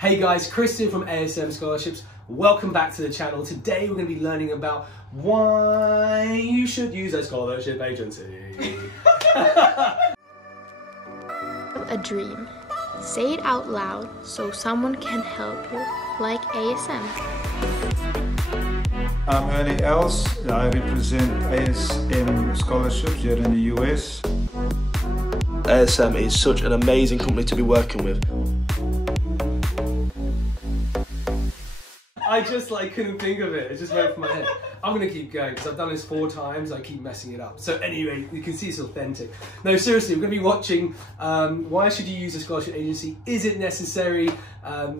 Hey guys, Christian from ASM Scholarships. Welcome back to the channel. Today we're going to be learning about why you should use a scholarship agency. A dream. Say it out loud so someone can help you, like ASM. I'm Ernie Els. I represent ASM Scholarships here in the US. ASM is such an amazing company to be working with. I just couldn't think of it. It just went from my head. I'm gonna keep going because I've done this 4 times. I keep messing it up. So anyway, you can see it's authentic. No, seriously, we're gonna be watching why should you use a scholarship agency? Is it necessary?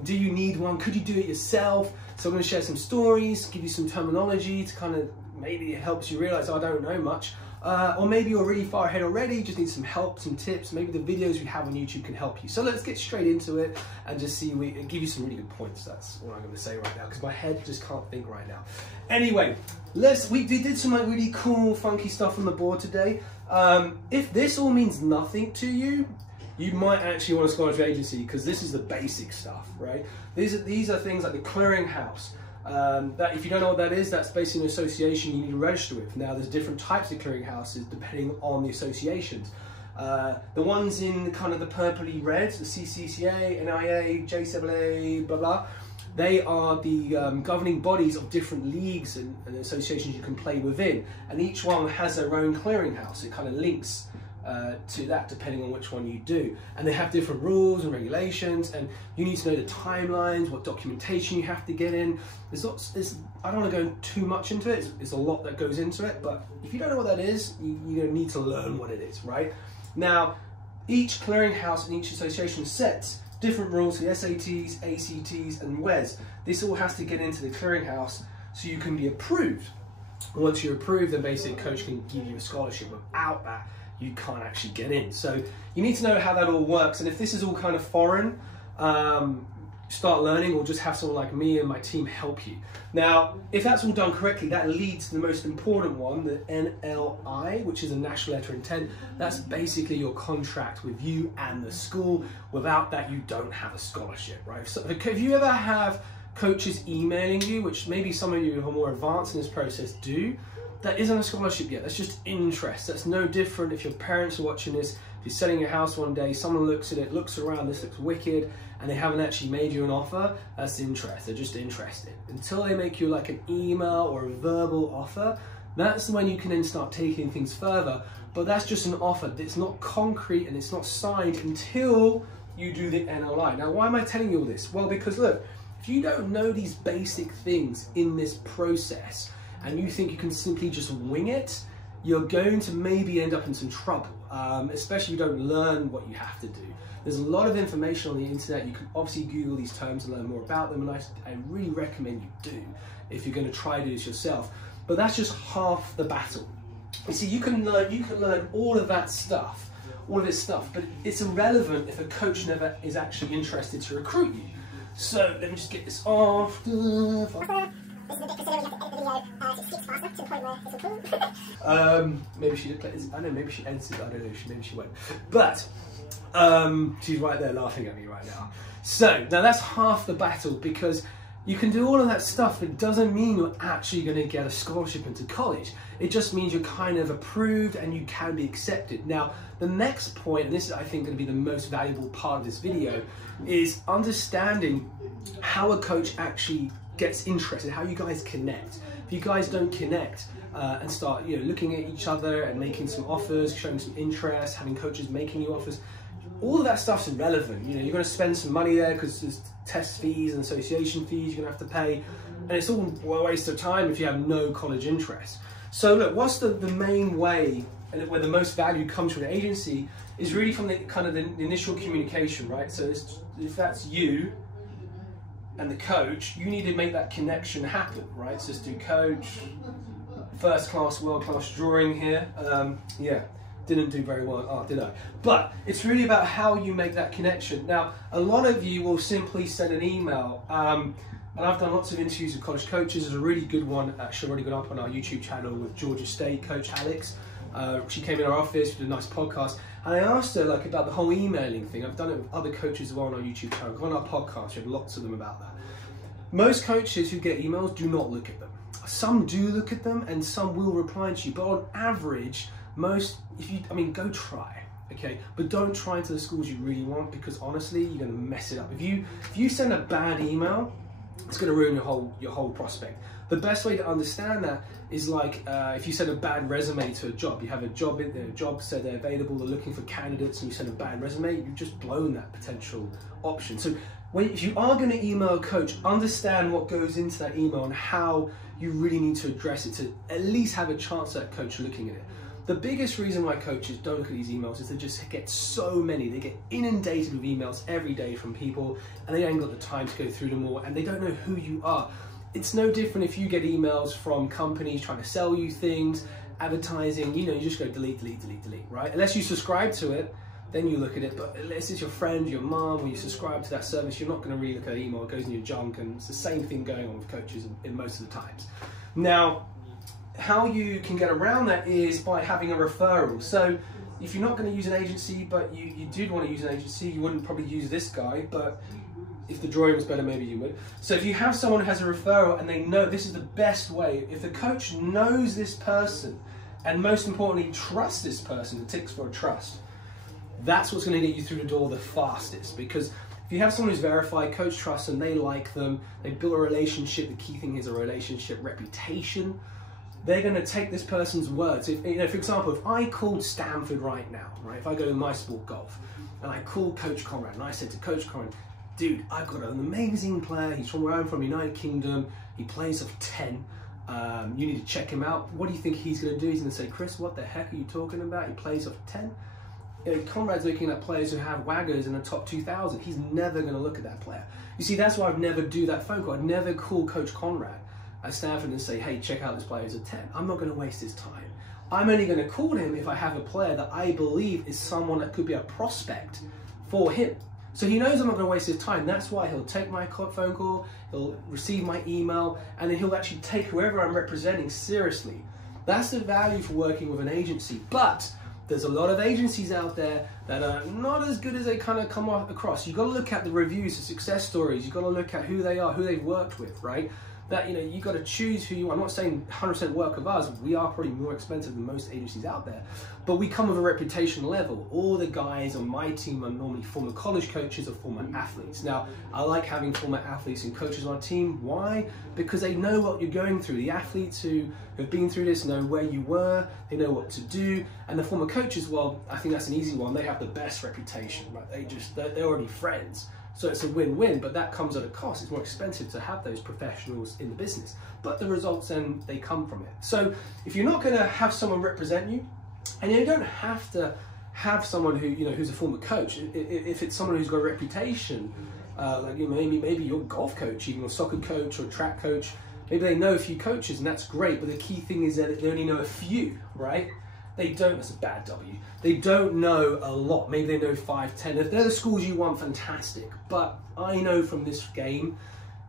Do you need one? Could you do it yourself? So I'm gonna share some stories, give you some terminology to kind of maybe it helps you realize, oh, I don't know much. Or maybe you're really far ahead already, just need some help, some tips. Maybe the videos we have on YouTube can help you. So let's get straight into it and just see, give you some really good points. That's what I'm going to say right now because my head just can't think right now. Anyway, we did some really cool, funky stuff on the board today. If this all means nothing to you, you might actually want a scholarship agency because this is the basic stuff, right? These are things like the clearinghouse. That if you don't know what that is, that's basically an association you need to register with. Now there's different types of clearinghouses depending on the associations. The ones in kind of the purpley reds, the CCCA, NIA, JAA, blah blah, they are the governing bodies of different leagues and associations you can play within, and each one has their own clearinghouse. It kind of links to that depending on which one you do, and they have different rules and regulations, and you need to know the timelines, what documentation you have to get in. I don't want to go too much into it. It's a lot that goes into it, but if you don't know what that is, you're going to need to learn what it is, right? Now, each clearinghouse and each association sets different rules for the SATs, ACTs, and WES. This all has to get into the clearinghouse so you can be approved. Once you're approved, then basically a coach can give you a scholarship. Without that, you can't actually get in. So you need to know how that all works. And if this is all kind of foreign, start learning, or just have someone like me and my team help you. Now, if that's all done correctly, that leads to the most important one, the NLI, which is a national letter of intent. That's basically your contract with you and the school. Without that, you don't have a scholarship, right? So if you ever have coaches emailing you, which maybe some of you who are more advanced in this process do, that isn't a scholarship yet. That's just interest. That's no different if your parents are watching this. If you're selling your house one day, someone looks at it, looks around, this looks wicked, and they haven't actually made you an offer, that's interest. They're just interested. Until they make you like an email or a verbal offer, that's when you can then start taking things further. But that's just an offer. It's not concrete and it's not signed until you do the NLI. Now, why am I telling you all this? Well, because look, if you don't know these basic things in this process, and you think you can simply just wing it, you're going to maybe end up in some trouble, especially if you don't learn what you have to do. There's a lot of information on the internet. You can obviously Google these terms and learn more about them, and I really recommend you do if you're going to try to do this yourself. But that's just half the battle. You see, you can learn all of that stuff, all of this stuff, but it's irrelevant if a coach never is actually interested to recruit you. So let me just get this off. Maybe she did. I know. Maybe she edits it. I don't know. Maybe she won't. But she's right there laughing at me right now. So now that's half the battle, because you can do all of that stuff, but it doesn't mean you're actually going to get a scholarship into college. It just means you're kind of approved and you can be accepted. Now, the next point, and this is I think going to be the most valuable part of this video, is understanding how a coach actually gets interested, how you guys connect. If you guys don't connect and start looking at each other and making some offers, showing some interest, having coaches making you offers, all of that stuff's irrelevant. You're going to spend some money there because there's test fees and association fees you're going to have to pay, and it's all a waste of time if you have no college interest. So look, what's the main way, and where the most value comes from an agency, is really from the kind of the initial communication, right? So if that's you and the coach, you need to make that connection happen, right? So let's do coach, first class, world class drawing here. Yeah, didn't do very well at art, did I? But it's really about how you make that connection. Now, a lot of you will simply send an email, and I've done lots of interviews with college coaches. There's a really good one actually already gone up on our YouTube channel with Georgia State coach Alex. She came in our office, we did a nice podcast, And I asked her like about the whole emailing thing. I've done it with other coaches as well on our YouTube channel, go on our podcast, we have lots of them about that. Most coaches who get emails do not look at them. Some do look at them and some will reply to you, but on average, go try, okay? But don't try into the schools you really want, because honestly, you're gonna mess it up. If you send a bad email, it's gonna ruin your whole prospect. The best way to understand that is like if you send a bad resume to a job. You have a job in there, a job said they're available, they're looking for candidates, and you send a bad resume, you've just blown that potential option. So if you are going to email a coach, understand what goes into that email and how you really need to address it to at least have a chance at a coach looking at it. The biggest reason why coaches don't look at these emails is they just get so many. They get inundated with emails every day from people, and they ain't got the time to go through them all, and they don't know who you are. It's no different if you get emails from companies trying to sell you things, advertising, you just go delete, delete, delete, delete, right? Unless you subscribe to it, then you look at it. But unless it's your friend, your mom, or you subscribe to that service, you're not going to really look at an email. It goes in your junk, and it's the same thing going on with coaches in most of the times. Now, how you can get around that is by having a referral. So if you're not going to use an agency, but you did want to use an agency, you wouldn't probably use this guy, but if the drawing was better, maybe you would. So if you have someone who has a referral and they know this is the best way, if the coach knows this person, and most importantly, trusts this person, it ticks for a trust, that's what's going to get you through the door the fastest. Because if you have someone who's verified, coach trusts them, they like them, they build a relationship, the key thing is a relationship, reputation, they're going to take this person's words. If, for example, if I called Stanford right now, right, if I go to My Sport Golf, and I called Coach Conrad, and I said to Coach Conrad, dude, I've got an amazing player, he's from where I'm from, United Kingdom, he plays off 10, you need to check him out. What do you think he's going to do? He's going to say, Chris, what the heck are you talking about? He plays off 10? Conrad's looking at players who have waggers in the top 2,000. He's never going to look at that player. You see, that's why I'd never do that phone call. I'd never call Coach Conrad at Stanford and say, hey, check out this player who's a 10. I'm not going to waste his time. I'm only going to call him if I have a player that I believe is someone that could be a prospect for him. So he knows I'm not going to waste his time. That's why he'll take my phone call, he'll receive my email, and then he'll actually take whoever I'm representing seriously. That's the value for working with an agency. But there's a lot of agencies out there that are not as good as they kind of come across. You've got to look at the reviews, the success stories. You've got to look at who they are, who they've worked with, right? That, you've got to choose who you want. I'm not saying 100% work of us. We are probably more expensive than most agencies out there, but we come with a reputation level. All the guys on my team are normally former college coaches or former athletes. Now, I like having former athletes and coaches on our team. Why? Because they know what you're going through. The athletes who have been through this know where you were, they know what to do. And the former coaches, well, I think that's an easy one. They have the best reputation, right? They're already friends. So it's a win-win, but that comes at a cost. It's more expensive to have those professionals in the business, but the results then, they come from it. So if you're not gonna have someone represent you, and you don't have to have someone who, who's a former coach, if it's someone who's got a reputation, like maybe your golf coach, even a soccer coach or a track coach, maybe they know a few coaches and that's great, but the key thing is that they only know a few, right? They don't, that's a bad W. They don't know a lot. Maybe they know 5, 10. If they're the schools you want, fantastic. But I know from this game,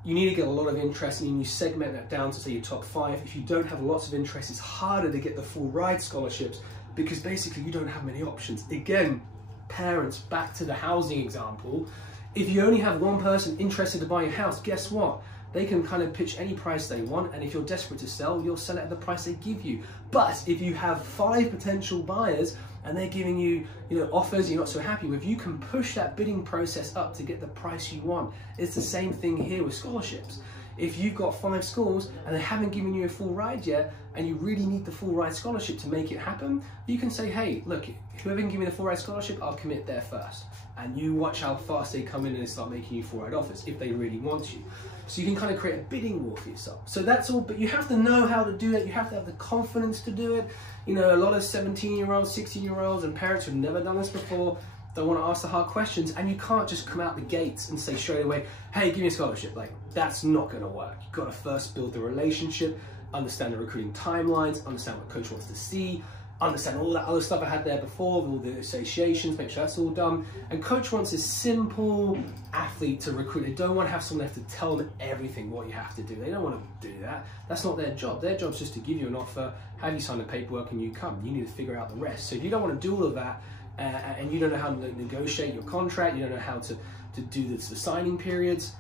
you need to get a lot of interest and you segment that down to say your top 5. If you don't have lots of interest, it's harder to get the full ride scholarships because basically you don't have many options. Again, parents, back to the housing example. If you only have one person interested to buy a house, guess what? They can kind of pitch any price they want, and if you're desperate to sell, you'll sell it at the price they give you. But if you have 5 potential buyers and they're giving you, offers you're not so happy with, you can push that bidding process up to get the price you want. It's the same thing here with scholarships. If you've got 5 schools and they haven't given you a full ride yet, and you really need the full ride scholarship to make it happen, you can say, hey, look, whoever can give me the full ride scholarship, I'll commit there first. And you watch how fast they come in and start making you full ride offers if they really want you. So you can kind of create a bidding war for yourself. So that's all, but you have to know how to do it. You have to have the confidence to do it. A lot of 17-year-olds, 16-year-olds and parents who've never done this before don't want to ask the hard questions, and you can't just come out the gates and say straight away, hey, give me a scholarship. Like, that's not going to work. You've got to first build the relationship, understand the recruiting timelines, understand what coach wants to see, understand all that other stuff I had there before, all the associations, make sure that's all done. And coach wants a simple athlete to recruit. They don't want to have someone have to tell them everything, what you have to do. They don't want to do that. That's not their job. Their job's just to give you an offer, have you sign the paperwork, and you come. You need to figure out the rest. So if you don't want to do all of that, and you don't know how to negotiate your contract, you don't know how to do the signing periods,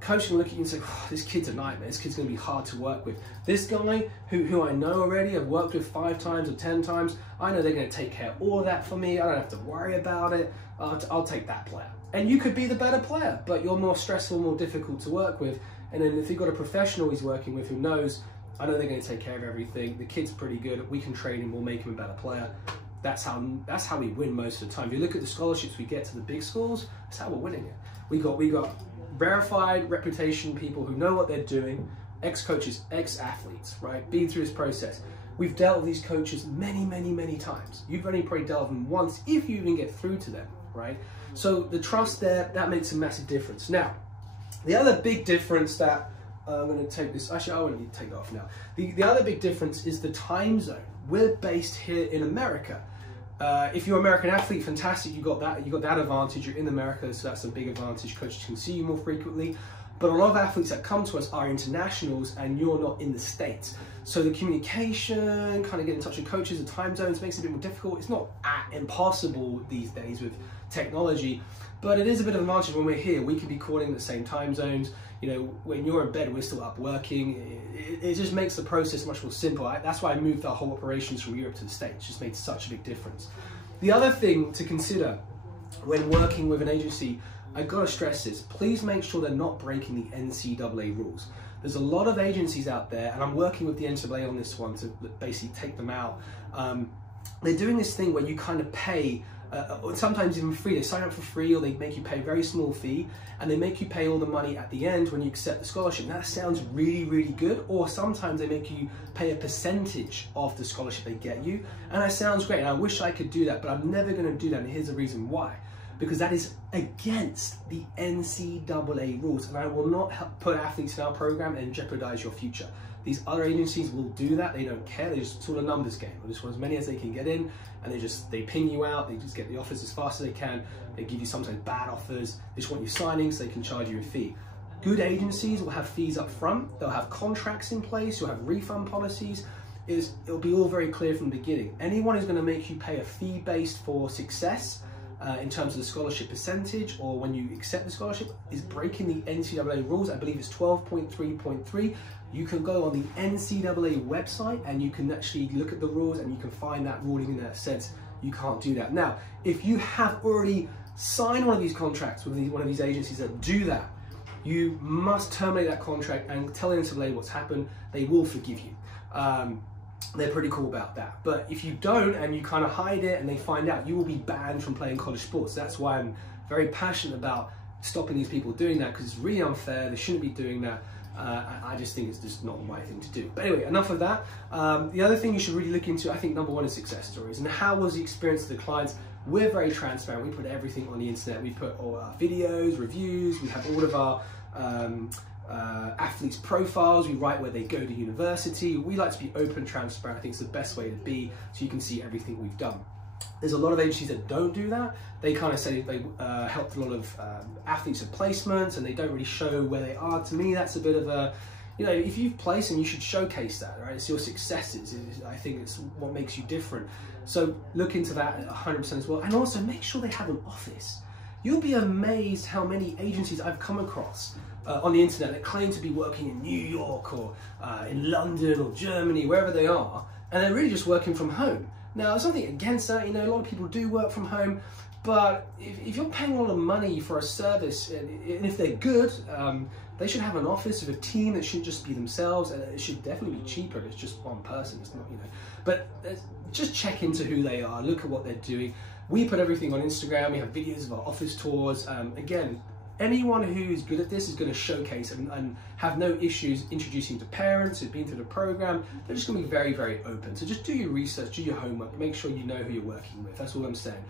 coach can look at you and say, oh, this kid's a nightmare, this kid's going to be hard to work with. This guy who I know already, I've worked with 5 times or 10 times, I know they're going to take care of all of that for me, I don't have to worry about it, I'll take that player. And you could be the better player, but you're more stressful, more difficult to work with. And then if you've got a professional he's working with who knows, I know they're going to take care of everything, the kid's pretty good, we can train him, we'll make him a better player. That's how we win most of the time. If you look at the scholarships we get to the big schools, that's how we're winning it. We got verified reputation people who know what they're doing, ex-coaches, ex-athletes, right? Been through this process. We've dealt with these coaches many, many, many times. You've only probably dealt with them once, if you even get through to them, right? So the trust there, that makes a massive difference. Now, the other big difference that, I'm gonna take this, actually I won't need to take it off now. The other big difference is the time zone. We're based here in America. If you're an American athlete, fantastic, you got that advantage, you're in America, so that's a big advantage, coaches can see you more frequently. But a lot of athletes that come to us are internationals and you're not in the States. So the communication, kind of getting in touch with coaches, the time zones makes it a bit more difficult. It's not impossible these days with technology, but it is a bit of an advantage when we're here. We could be calling the same time zones. You know, when you're in bed, we're still up working. It just makes the process much more simple. That's why I moved our whole operations from Europe to the States. It just made such a big difference. The other thing to consider when working with an agency, I've got to stress this, please make sure they're not breaking the NCAA rules. There's a lot of agencies out there, and I'm working with the NCAA on this one to basically take them out. They're doing this thing where you kind of pay, sometimes even free, they sign up for free or they make you pay a very small fee and they make you pay all the money at the end when you accept the scholarship. That sounds really, really good. Or sometimes they make you pay a percentage of the scholarship they get you. And that sounds great. And I wish I could do that, but I'm never going to do that. And here's the reason why. Because that is against the NCAA rules. And I will not put athletes in our program and jeopardize your future. These other agencies will do that. They don't care. They just sort of numbers game. They just want as many as they can get in, and they ping you out. They just get the offers as fast as they can. They give you sometimes bad offers. They just want you signing so they can charge you a fee. Good agencies will have fees up front. They'll have contracts in place. You'll have refund policies. It'll be all very clear from the beginning. Anyone who's going to make you pay a fee based for success in terms of the scholarship percentage, or when you accept the scholarship, is breaking the NCAA rules. I believe it's 12.3.3. You can go on the NCAA website and you can actually look at the rules and you can find that ruling in that says you can't do that. Now, if you have already signed one of these contracts with one of these agencies that do that, you must terminate that contract and tell the NCAA what's happened. They will forgive you. They're pretty cool about that. But if you don't and you kind of hide it and they find out, you will be banned from playing college sports. That's why I'm very passionate about stopping these people doing that, because it's really unfair. They shouldn't be doing that. I just think it's just not the right thing to do. But anyway, enough of that. The other thing you should really look into, I think number one, is success stories. And how was the experience of the clients? We're very transparent. We put everything on the internet. We put all our videos, reviews. We have all of our athletes' profiles. We write where they go to university. We like to be open and transparent. I think it's the best way to be, so you can see everything we've done. There's a lot of agencies that don't do that. They kind of say they helped a lot of athletes with placements and they don't really show where they are. To me, that's a bit of a, you know, if you've placed, and you should showcase that, right? It's your successes. I think it's what makes you different. So look into that 100% as well. And also make sure they have an office. You'll be amazed how many agencies I've come across on the internet that claim to be working in New York or in London or Germany, wherever they are, and they're really just working from home. Now, there's nothing against that, you know, a lot of people do work from home, but if you're paying a lot of money for a service, and if they're good, they should have an office with a team that shouldn't just be themselves, and it should definitely be cheaper if it's just one person, it's not, you know. But just check into who they are, look at what they're doing. We put everything on Instagram, we have videos of our office tours. Again, anyone who's good at this is going to showcase and have no issues introducing to parents who've been through the program. They're just going to be very, very open. So just do your research, do your homework, make sure you know who you're working with. That's all I'm saying.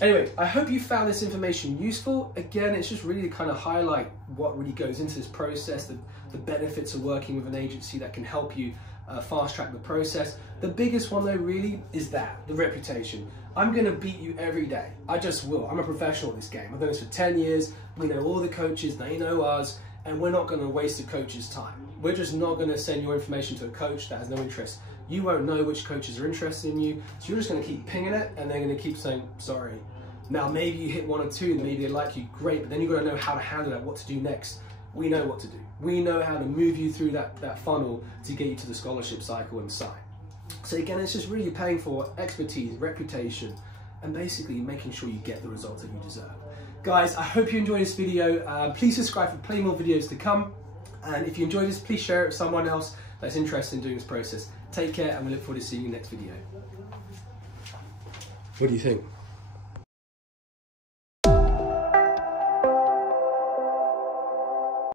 Anyway, I hope you found this information useful. Again, it's just really to kind of highlight what really goes into this process, the benefits of working with an agency that can help you fast track the process. The biggest one though really is the reputation. I'm going to beat you every day. I just will. I'm a professional at this game. I've done this for 10 years. We know all the coaches, they know us, and we're not going to waste a coach's time. We're just not going to send your information to a coach that has no interest You won't know which coaches are interested in you, so you're just going to keep pinging it, and they're going to keep saying, sorry. Now, maybe you hit 1 or 2, and maybe they like you, great, but then you've got to know how to handle that, what to do next. We know what to do. We know how to move you through that funnel to get you to the scholarship cycle and sign. So again, it's just really paying for expertise, reputation, and basically making sure you get the results that you deserve. Guys, I hope you enjoyed this video. Please subscribe for plenty more videos to come. And if you enjoyed this, please share it with someone else that's interested in doing this process. Take care, and we look forward to seeing you next video. What do you think?